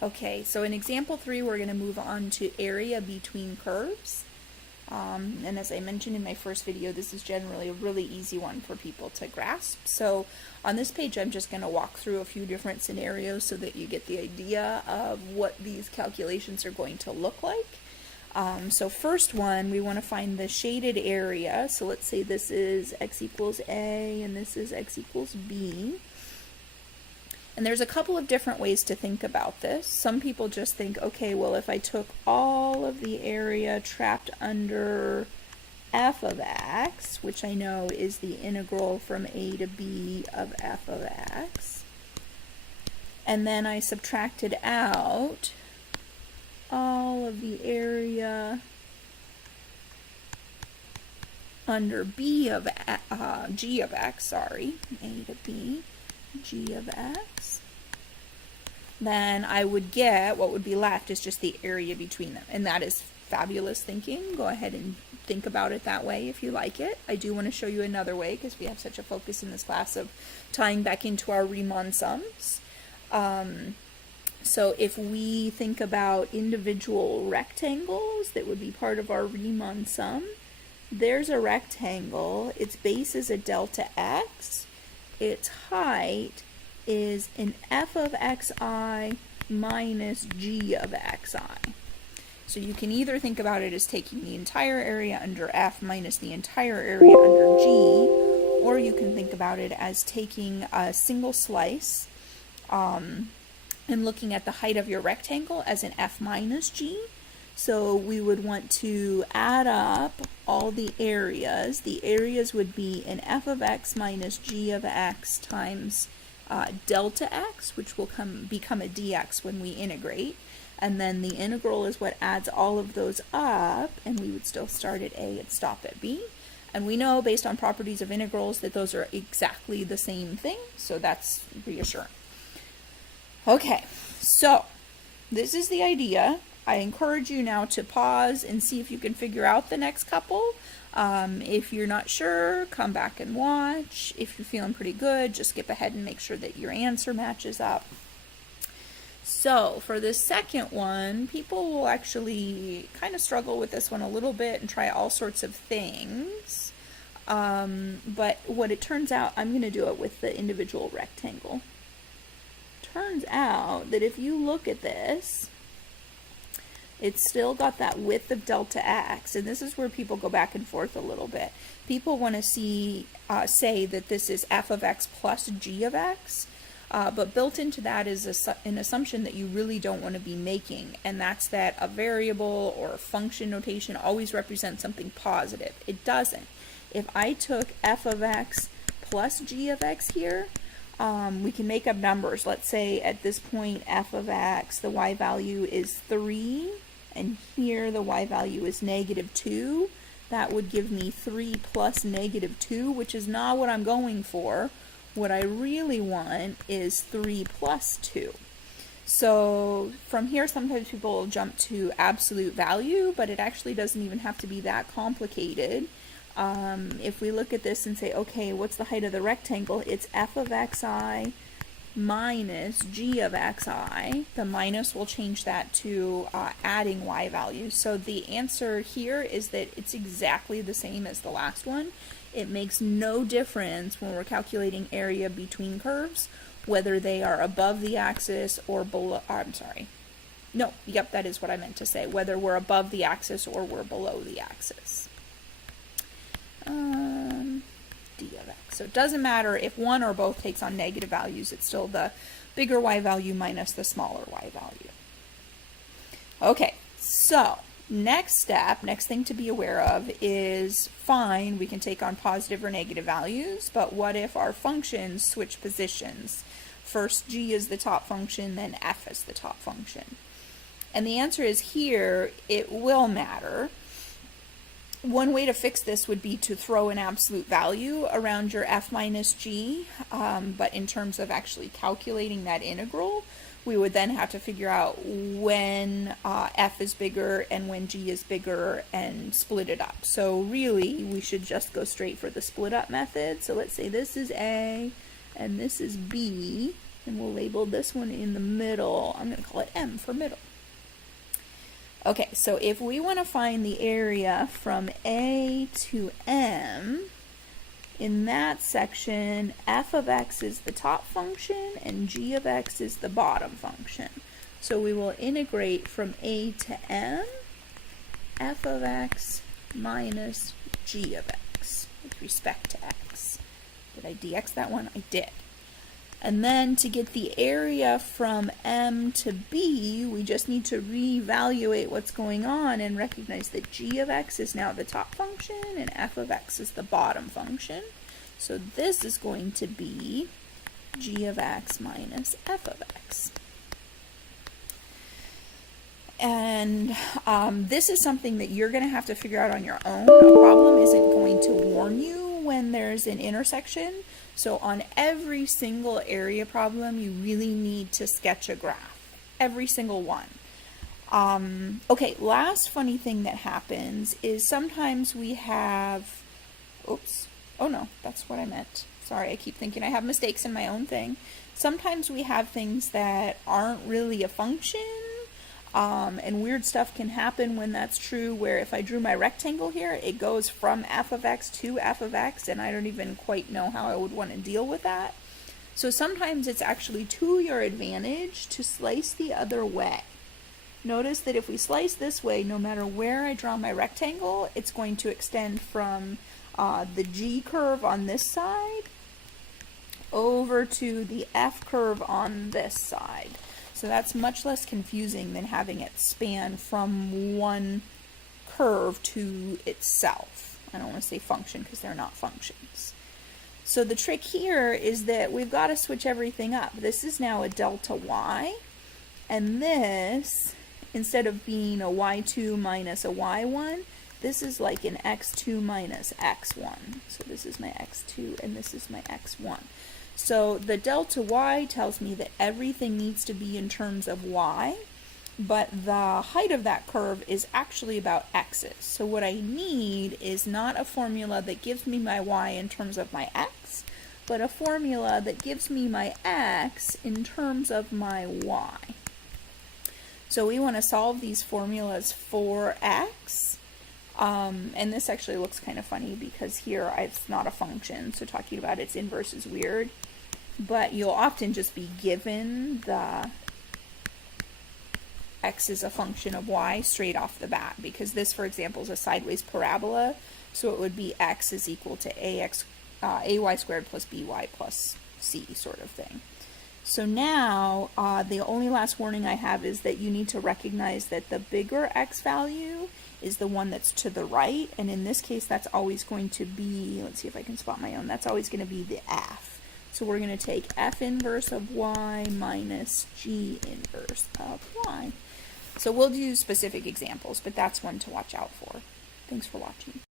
Okay, so in example 3, we're going to move on to area between curves. And as I mentioned in my first video, this is generally a really easy one for people to grasp. So on this page, I'm just going to walk through a few different scenarios so that you get the idea of what these calculations are going to look like. So first one, we want to find the shaded area. So let's say this is x equals a and this is x equals b. And there's a couple of different ways to think about this. Some people just think, okay, well, if I took all of the area trapped under f of x, which I know is the integral from a to b of f of x, and then I subtracted out all of the area under b of g of x, sorry, a to b, g of x, then I would get what would be left is just the area between them. And that is fabulous thinking. Go ahead and think about it that way if you like it. I do want to show you another way because we have such a focus in this class of tying back into our Riemann sums. So if we think about individual rectangles that would be part of our Riemann sum, there's a rectangle. Its base is a delta x. Its height is an f of xi minus g of xi. So you can either think about it as taking the entire area under f minus the entire area under g, or you can think about it as taking a single slice and looking at the height of your rectangle as an f minus g. So we would want to add up all the areas. The areas would be an f of x minus g of x times delta x, which will become a dx when we integrate. And then the integral is what adds all of those up, and we would still start at a and stop at b. And we know based on properties of integrals that those are exactly the same thing, so that's reassuring. Okay, so this is the idea. I encourage you now to pause and see if you can figure out the next couple. If you're not sure, come back and watch. If you're feeling pretty good, just skip ahead and make sure that your answer matches up. So for the second one, people will actually kind of struggle with this one a little bit and try all sorts of things. But what it turns out, I'm going to do it with the individual rectangle. Turns out that if you look at this, it's still got that width of delta x, and this is where people go back and forth a little bit. People want to say that this is f of x plus g of x, but built into that is an assumption that you really don't want to be making, and that's that a variable or a function notation always represents something positive. It doesn't. If I took f of x plus g of x here, we can make up numbers. Let's say at this point f of x, the y value is 3, and here the y value is -2. That would give me 3 plus -2, which is not what I'm going for. What I really want is 3 plus 2. So from here, sometimes people will jump to absolute value, but it actually doesn't even have to be that complicated. If we look at this and say, okay, what's the height of the rectangle? It's f of xi minus g of xi. The minus will change that to adding y values. So the answer here is that it's exactly the same as the last one. It makes no difference when we're calculating area between curves, whether they are above the axis or below, that is what I meant to say, whether we're above the axis or we're below the axis. D of x. So it doesn't matter if one or both takes on negative values, it's still the bigger y value minus the smaller y value. Okay, so next thing to be aware of is, fine, we can take on positive or negative values, but what if our functions switch positions? First g is the top function, then f is the top function. And the answer is here, it will matter. One way to fix this would be to throw an absolute value around your f minus g, but in terms of actually calculating that integral, we would then have to figure out when f is bigger and when g is bigger and split it up. So really, we should just go straight for the split up method. So let's say this is a and this is b. And we'll label this one in the middle. I'm going to call it M for middle. Okay, so if we want to find the area from A to M, in that section, f of x is the top function and g of x is the bottom function. So we will integrate from A to M, f of x minus g of x with respect to x. Did I dx that one? I did. And then to get the area from M to B, we just need to reevaluate what's going on and recognize that g of x is now the top function and f of x is the bottom function. So this is going to be g of x minus f of x. And this is something that you're going to have to figure out on your own. A problem isn't going to warn you when there's an intersection. So on every single area problem, you really need to sketch a graph. Every single one. Okay, last funny thing that happens is sometimes we have, oops, oh no, that's what I meant. Sorry, I keep thinking I have mistakes in my own thing. Sometimes we have things that aren't really a function. And weird stuff can happen when that's true, where if I drew my rectangle here, it goes from f of x to f of x, and I don't even quite know how I would want to deal with that. So sometimes it's actually to your advantage to slice the other way. Notice that if we slice this way, no matter where I draw my rectangle, it's going to extend from the g curve on this side over to the f curve on this side. So that's much less confusing than having it span from one curve to itself. I don't want to say function because they're not functions. So the trick here is that we've got to switch everything up. This is now a delta y, and this, instead of being a y2 minus a y1, this is like an x2 minus x1. So this is my x2 and this is my x1. So the delta y tells me that everything needs to be in terms of y, but the height of that curve is actually about x's. So what I need is not a formula that gives me my y in terms of my x, but a formula that gives me my x in terms of my y. So we want to solve these formulas for x. And this actually looks kind of funny because here it's not a function, so talking about its inverse is weird. But you'll often just be given the x is a function of y straight off the bat, because this, for example, is a sideways parabola, so it would be x is equal to ay squared plus by plus c sort of thing. So now the only last warning I have is that you need to recognize that the bigger x value is the one that's to the right, and in this case that's always going to be, let's see if I can spot my own, that's always going to be the f. So we're going to take f inverse of y minus g inverse of y. So we'll do specific examples, but that's one to watch out for. Thanks for watching.